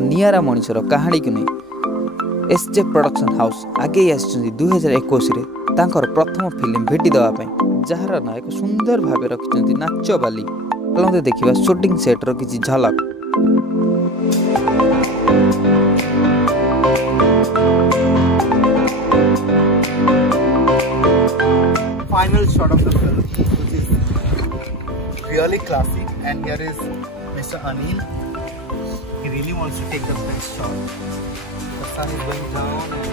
नियारा मनीषर कहानी को नहीं एसजे प्रोडक्शन हाउस आगे आसी 2021 रे तांकर प्रथम फिल्म भेटी देवाई जार नायक सुंदर भाव रखिंट नाच बाली चलते देखा शूटिंग सेट्र किसी झलक। Final shot of the film, which is really classic, and here is Mr. Anil. He really wants to take the best shot. The sun is going down and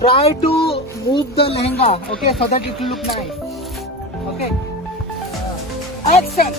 try to move the lehenga, okay, so that it will look nice. Okay. Action.